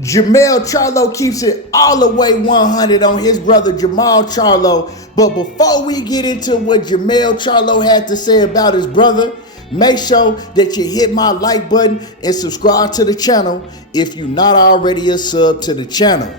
Jermell Charlo keeps it all the way 100 on his brother Jermall Charlo. But before we get into what Jermell Charlo had to say about his brother, make sure that you hit my like button and subscribe to the channel if you're not already a sub to the channel.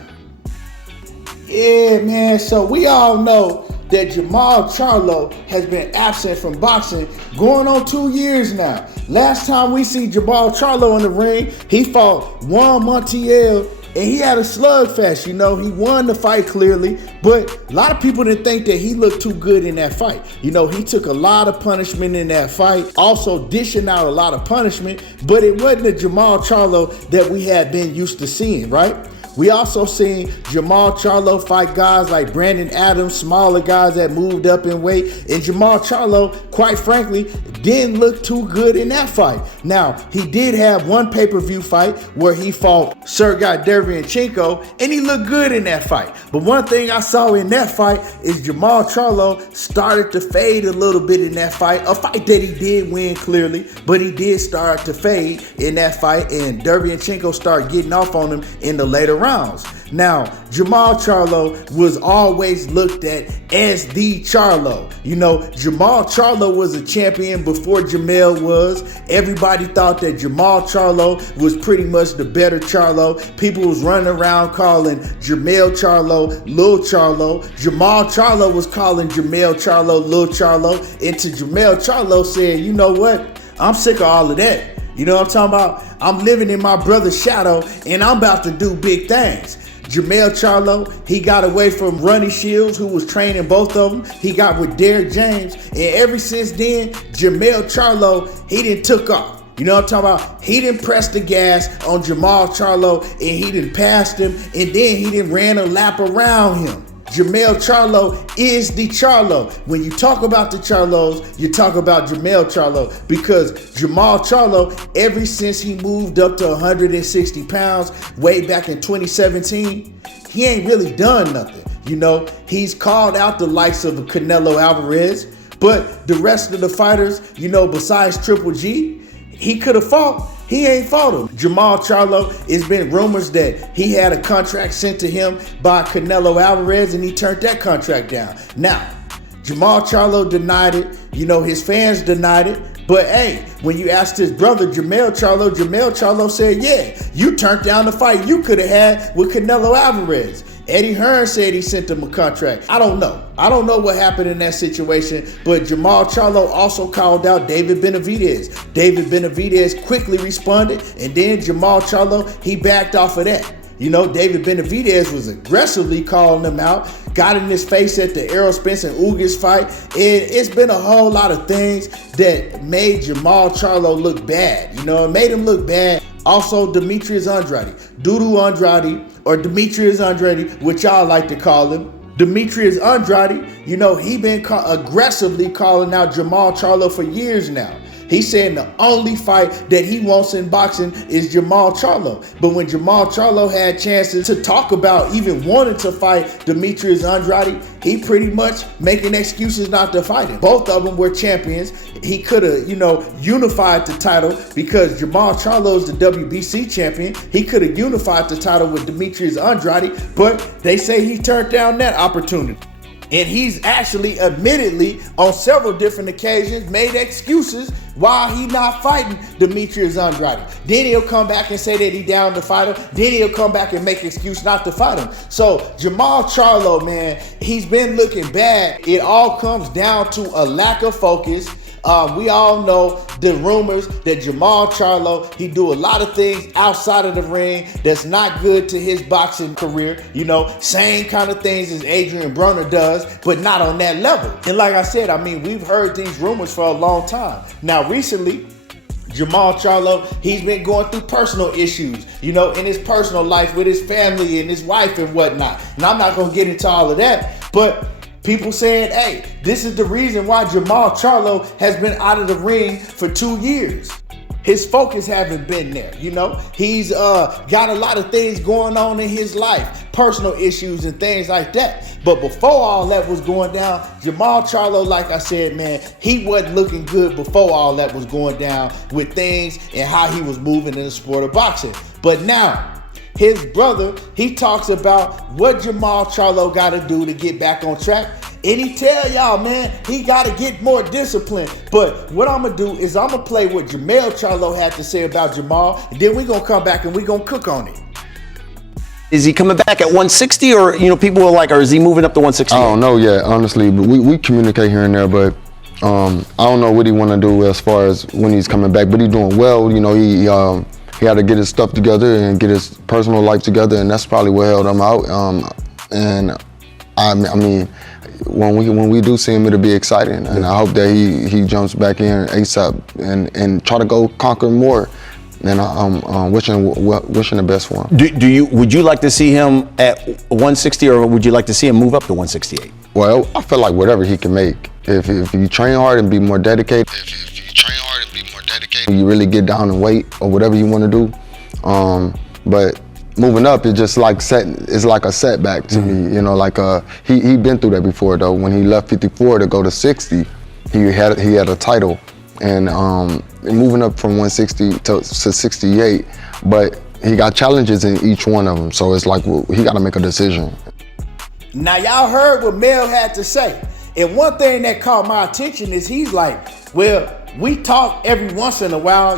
Yeah, man, so we all know that Jermall Charlo has been absent from boxing going on 2 years now. Last time we see Jermall Charlo in the ring, he fought Juan Montiel, and he had a slugfest. You know, he won the fight clearly, but a lot of people didn't think that he looked too good in that fight. You know, he took a lot of punishment in that fight, also dishing out a lot of punishment, but it wasn't the Jermall Charlo that we had been used to seeing, right? We also seen Jermall Charlo fight guys like Brandon Adams, smaller guys that moved up in weight. And Jermall Charlo, quite frankly, didn't look too good in that fight. Now, he did have one pay-per-view fight where he fought Sergey Derevyanchenko, and he looked good in that fight. But one thing I saw in that fight is Jermall Charlo started to fade a little bit in that fight. A fight that he did win clearly, but he did start to fade in that fight, and Derevyanchenko started getting off on him in the later rounds. Now, Jermall Charlo was always looked at as the Charlo. You know, Jermall Charlo was a champion before Jermell was. Everybody thought that Jermall Charlo was pretty much the better Charlo. People was running around calling Jermell Charlo Lil Charlo. Jermall Charlo was calling Jermell Charlo Lil Charlo. And to Jermell Charlo said, you know what? I'm sick of all of that. You know what I'm talking about? I'm living in my brother's shadow, and I'm about to do big things. Jermell Charlo, he got away from Ronnie Shields, who was training both of them. He got with Derrick James, and ever since then, Jermell Charlo, he done took off. You know what I'm talking about? He didn't press the gas on Jermall Charlo, and he didn't pass him, and then he didn't ran a lap around him. Jermell Charlo is the Charlo. When you talk about the Charlos, you talk about Jermell Charlo, because Jermall Charlo, ever since he moved up to 160 pounds way back in 2017, he ain't really done nothing. You know, he's called out the likes of Canelo Alvarez, but the rest of the fighters, you know, besides Triple G, he could have fought. He ain't fought him. Jermall Charlo, it's been rumors that he had a contract sent to him by Canelo Alvarez, and he turned that contract down. Now, Jermall Charlo denied it. You know, his fans denied it. But hey, when you asked his brother Jermell Charlo said, yeah, you turned down the fight you could have had with Canelo Alvarez. Eddie Hearn said he sent him a contract. I don't know. I don't know what happened in that situation, but Jermall Charlo also called out David Benavidez. David Benavidez quickly responded, and then Jermall Charlo, he backed off of that. You know, David Benavidez was aggressively calling him out, got in his face at the Errol Spence and Ugas fight, and it's been a whole lot of things that made Jermall Charlo look bad. You know, it made him look bad. Also, Demetrius Andrade, Dudu Andrade, or Demetrius Andrade, which y'all like to call him. Demetrius Andrade, you know, he been aggressively calling out Jermall Charlo for years now. He's saying the only fight that he wants in boxing is Jermall Charlo. But when Jermall Charlo had chances to talk about even wanting to fight Demetrius Andrade, he pretty much making excuses not to fight him. Both of them were champions. He could have, you know, unified the title, because Jermall Charlo is the WBC champion. He could have unified the title with Demetrius Andrade, but they say he turned down that opportunity. And he's actually admittedly on several different occasions made excuses why he not fighting Demetrius Andrade. Then he'll come back and say that he down to fight him. Then he'll come back and make excuse not to fight him. So Jermall Charlo, man, he's been looking bad. It all comes down to a lack of focus. We all know the rumors that Jermall Charlo, he do a lot of things outside of the ring that's not good to his boxing career. You know, same kind of things as Adrian Broner does, but not on that level. And like I said, I mean, we've heard these rumors for a long time. Now, recently, Jermall Charlo, he's been going through personal issues, you know, in his personal life with his family and his wife and whatnot. And I'm not going to get into all of that, but people saying, hey, this is the reason why Jermall Charlo has been out of the ring for 2 years. His focus haven't been there, you know. He's got a lot of things going on in his life, personal issues and things like that. But before all that was going down, Jermall Charlo, like I said, man, he wasn't looking good before all that was going down with things and how he was moving in the sport of boxing. But now, his brother, he talks about what Jermall Charlo got to do to get back on track. And he tell y'all, man, he got to get more discipline. But what I'm going to do is I'm going to play what Jermell Charlo had to say about Jermall. And then we're going to come back and we're going to cook on it. Is he coming back at 160 or, people are like, or is he moving up to 160? I don't know yet, honestly. But we communicate here and there, but I don't know what he want to do as far as when he's coming back. But he's doing well. He had to get his stuff together and get his personal life together, and that's probably what held him out. And I mean, when we do see him, it'll be exciting, and I hope that he jumps back in ASAP and try to go conquer more. And I'm wishing the best for him. Would you like to see him at 160, or would you like to see him move up to 168? Well, I feel like whatever he can make. If you train hard and be more dedicated, you really get down and weight or whatever you want to do. But moving up, it's just like it's like a setback to me. He been through that before though. When he left 54 to go to 60, he had a title, and moving up from 160 to 68, but he got challenges in each one of them. So it's like, well, he got to make a decision. Now y'all heard what Mel had to say. And one thing that caught my attention is he's like, well, we talk every once in a while,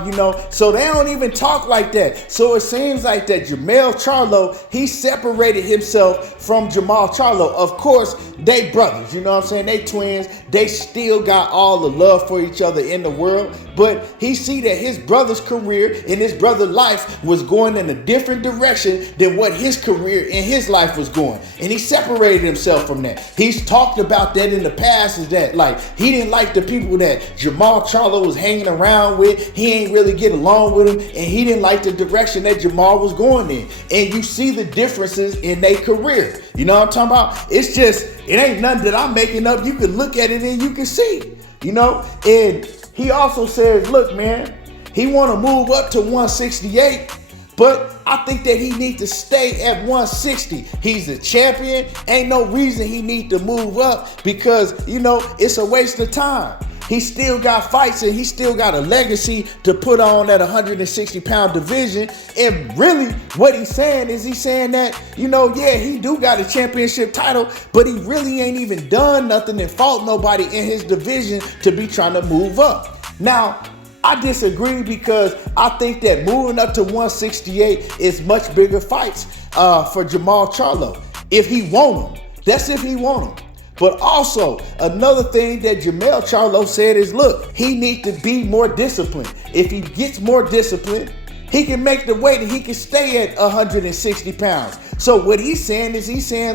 so they don't even talk like that. So it seems like that Jermell Charlo, he separated himself from Jermall Charlo. Of course, they brothers, you know what I'm saying? They twins. They still got all the love for each other in the world. But he see that his brother's career and his brother's life was going in a different direction than what his career and his life was going. And he separated himself from that. He's talked about that in the past, is that like he didn't like the people that Jermall Charlo was hanging around with. He ain't really get along with him, and he didn't like the direction that Jermall was going in. And you see the differences in their career. You know what I'm talking about? It's just, it ain't nothing that I'm making up. You can look at it and you can see, And he also says, look, man, he want to move up to 168, but I think that he needs to stay at 160. He's a champion. Ain't no reason he need to move up because, it's a waste of time. He still got fights and he still got a legacy to put on that 160-pound division. And really what he's saying is that, he do got a championship title, but he really ain't even done nothing and fought nobody in his division to be trying to move up. Now, I disagree because I think that moving up to 168 is much bigger fights for Jermall Charlo. If he want him, that's if he want him. But also, another thing that Jermell Charlo said is, look, he needs to be more disciplined. If he gets more disciplined, he can make the weight and he can stay at 160 pounds. So what he's saying is,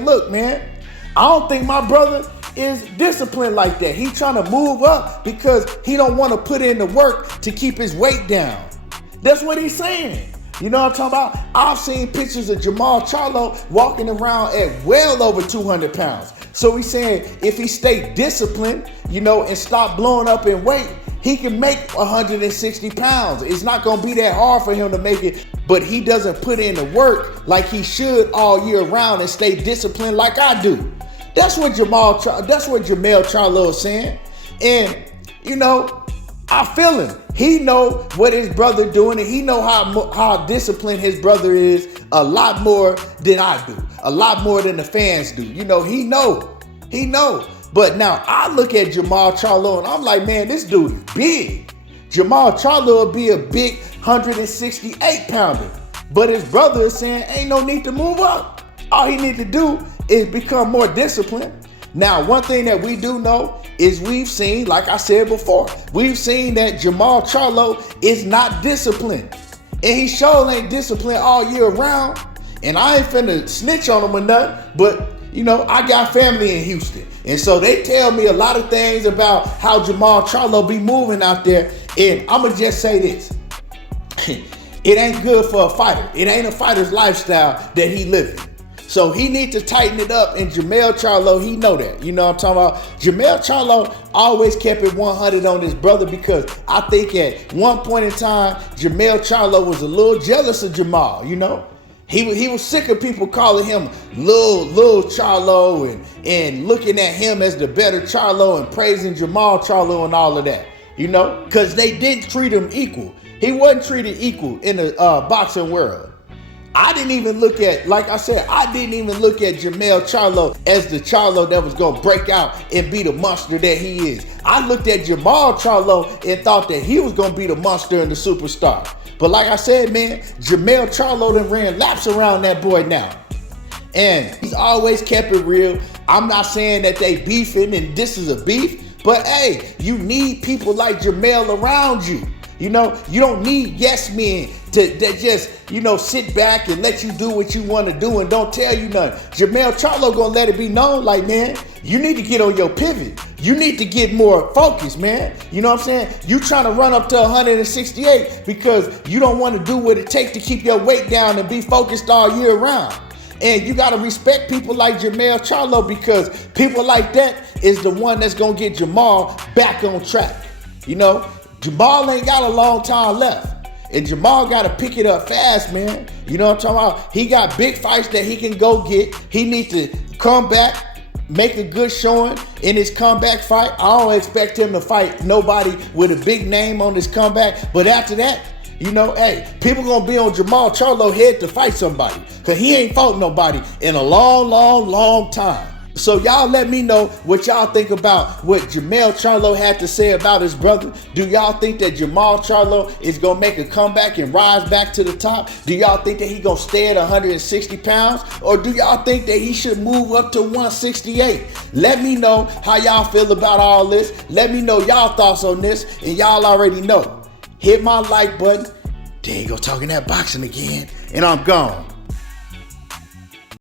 look, man, I don't think my brother is disciplined like that. He's trying to move up because he don't want to put in the work to keep his weight down. That's what he's saying. You know what I'm talking about? I've seen pictures of Jermall Charlo walking around at well over 200 pounds. So he's saying if he stay disciplined, and stop blowing up in weight, he can make 160 pounds. It's not going to be that hard for him to make it, but he doesn't put in the work like he should all year round and stay disciplined like I do. That's what Jermell Charlo is saying. And, I feel him. He know what his brother doing, and he know how disciplined his brother is a lot more than I do, a lot more than the fans do. He know. But now I look at Jermall Charlo and I'm like, man, this dude is big. Jermall Charlo will be a big 168 pounder, but his brother is saying ain't no need to move up. All he need to do is become more disciplined. Now, one thing that we do know is we've seen, like I said before, we've seen that Jermall Charlo is not disciplined. And he sure ain't disciplined all year round. And I ain't finna snitch on him or nothing, but I got family in Houston. And so they tell me a lot of things about how Jermall Charlo be moving out there. And I'ma just say this. It ain't good for a fighter. It ain't a fighter's lifestyle that he living. So he need to tighten it up, and Jermell Charlo, he know that. You know what I'm talking about? Jermell Charlo always kept it 100 on his brother because I think at one point in time, Jermell Charlo was a little jealous of Jermall, He was sick of people calling him Lil Charlo and looking at him as the better Charlo and praising Jermall Charlo and all of that, because they didn't treat him equal. He wasn't treated equal in the boxing world. I didn't even look at, like I said, I didn't even look at Jermell Charlo as the Charlo that was gonna break out and be the monster that he is. I looked at Jermall Charlo and thought that he was gonna be the monster and the superstar. But like I said, man, Jermell Charlo done ran laps around that boy now. And he's always kept it real. I'm not saying that they beefing and this is a beef, but hey, you need people like Jermell around you. You know, you don't need yes men to just, you know, sit back and let you do what you want to do and don't tell you nothing. Jermell Charlo gonna let it be known, like, man, you need to get on your pivot. You need to get more focused, man. You know what I'm saying? You trying to run up to 168 because you don't want to do what it takes to keep your weight down and be focused all year round. And you got to respect people like Jermell Charlo, because people like that is the one that's going to get Jermall back on track. You know, Jermall ain't got a long time left. And Jermall got to pick it up fast, man. You know what I'm talking about? He got big fights that he can go get. He needs to come back, make a good showing in his comeback fight. I don't expect him to fight nobody with a big name on his comeback. But after that, you know, hey, people gonna be on Jermall Charlo head to fight somebody, because he ain't fought nobody in a long time. So y'all let me know what y'all think about what Jermell Charlo had to say about his brother. Do y'all think that Jermall Charlo is gonna make a comeback and rise back to the top? Do y'all think that he gonna stay at 160 pounds? Or do y'all think that he should move up to 168? Let me know how y'all feel about all this. Let me know y'all thoughts on this, and y'all already know. Hit my like button. There you go, talking that boxing again, and I'm gone.